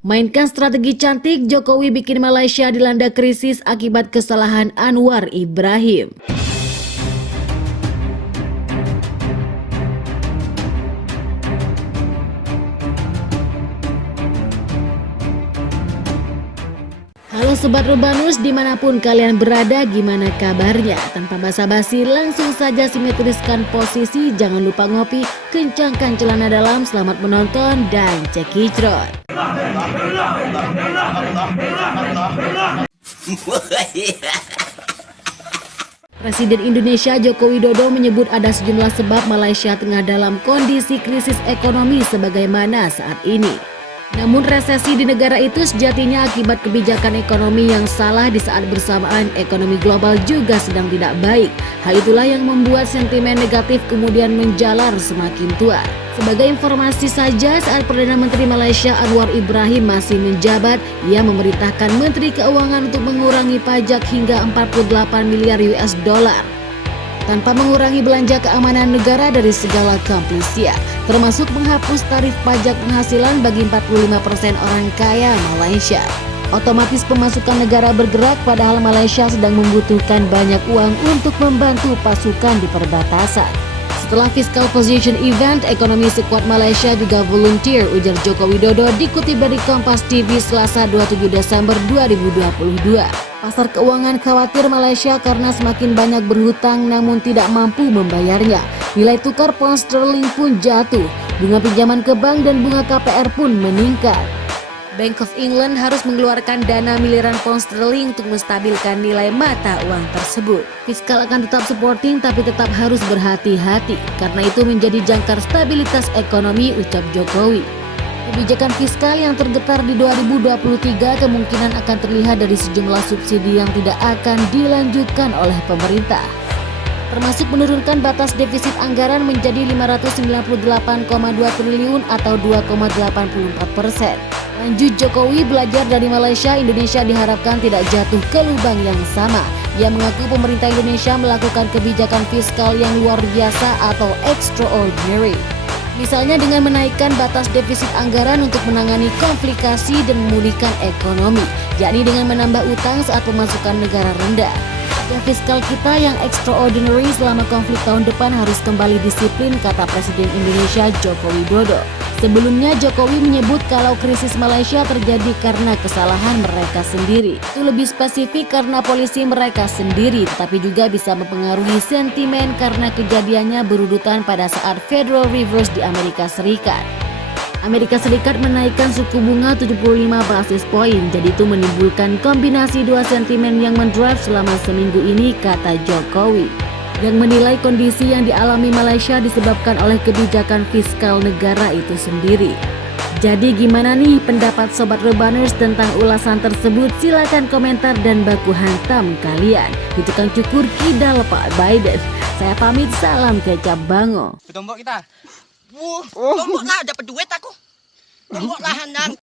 Mainkan strategi cantik, Jokowi bikin Malaysia dilanda krisis akibat kesalahan Anwar Ibrahim. Halo Sobat Rubanus, dimanapun kalian berada, gimana kabarnya? Tanpa basa-basi, langsung saja simetriskan posisi, jangan lupa ngopi, kencangkan celana dalam, selamat menonton, dan cekicrot. Presiden Indonesia Joko Widodo menyebut ada sejumlah sebab Malaysia tengah dalam kondisi krisis ekonomi sebagaimana saat ini. Namun resesi di negara itu sejatinya akibat kebijakan ekonomi yang salah di saat bersamaan ekonomi global juga sedang tidak baik. Hal itulah yang membuat sentimen negatif kemudian menjalar semakin kuat. Sebagai informasi saja, saat Perdana Menteri Malaysia Anwar Ibrahim masih menjabat, ia memerintahkan Menteri Keuangan untuk mengurangi pajak hingga 48 miliar US dollar. Tanpa mengurangi belanja keamanan negara dari segala komplisia, termasuk menghapus tarif pajak penghasilan bagi 45% orang kaya Malaysia. Otomatis pemasukan negara bergerak padahal Malaysia sedang membutuhkan banyak uang untuk membantu pasukan di perbatasan. Setelah Fiscal Position Event, ekonomi sekuat Malaysia juga volunteer, ujar Joko Widodo dikutip dari Kompas TV Selasa 27 Desember 2022. Pasar keuangan khawatir Malaysia karena semakin banyak berhutang namun tidak mampu membayarnya. Nilai tukar pound sterling pun jatuh, bunga pinjaman ke bank dan bunga KPR pun meningkat. Bank of England harus mengeluarkan dana miliaran pound sterling untuk menstabilkan nilai mata uang tersebut. Fiskal akan tetap supporting tapi tetap harus berhati-hati, karena itu menjadi jangkar stabilitas ekonomi, ucap Jokowi. Kebijakan fiskal yang tergetar di 2023 kemungkinan akan terlihat dari sejumlah subsidi yang tidak akan dilanjutkan oleh pemerintah, termasuk menurunkan batas defisit anggaran menjadi 598,2 triliun atau 2,84%. Lanjut Jokowi, belajar dari Malaysia, Indonesia diharapkan tidak jatuh ke lubang yang sama. Ia mengaku pemerintah Indonesia melakukan kebijakan fiskal yang luar biasa atau extraordinary. Misalnya dengan menaikkan batas defisit anggaran untuk menangani komplikasi dan memulihkan ekonomi, yakni dengan menambah utang saat pemasukan negara rendah. Dan fiskal kita yang extraordinary selama konflik tahun depan harus kembali disiplin, kata Presiden Indonesia Joko Widodo. Sebelumnya Jokowi menyebut kalau krisis Malaysia terjadi karena kesalahan mereka sendiri. Itu lebih spesifik karena polisi mereka sendiri, tetapi juga bisa mempengaruhi sentimen karena kejadiannya berurutan pada saat Federal Reserve di Amerika Serikat. Amerika Serikat menaikkan suku bunga 75 basis poin, jadi itu menimbulkan kombinasi dua sentimen yang mendrive selama seminggu ini, kata Jokowi, yang menilai kondisi yang dialami Malaysia disebabkan oleh kebijakan fiskal negara itu sendiri. Jadi gimana nih pendapat Sobat Rubaners tentang ulasan tersebut? Silakan komentar dan baku hantam kalian. Di tukang cukur kidal Pak Biden. Saya pamit, salam kecap bango. Tombok kita. Tombok lah, dapat duit aku. Tombok lah handang.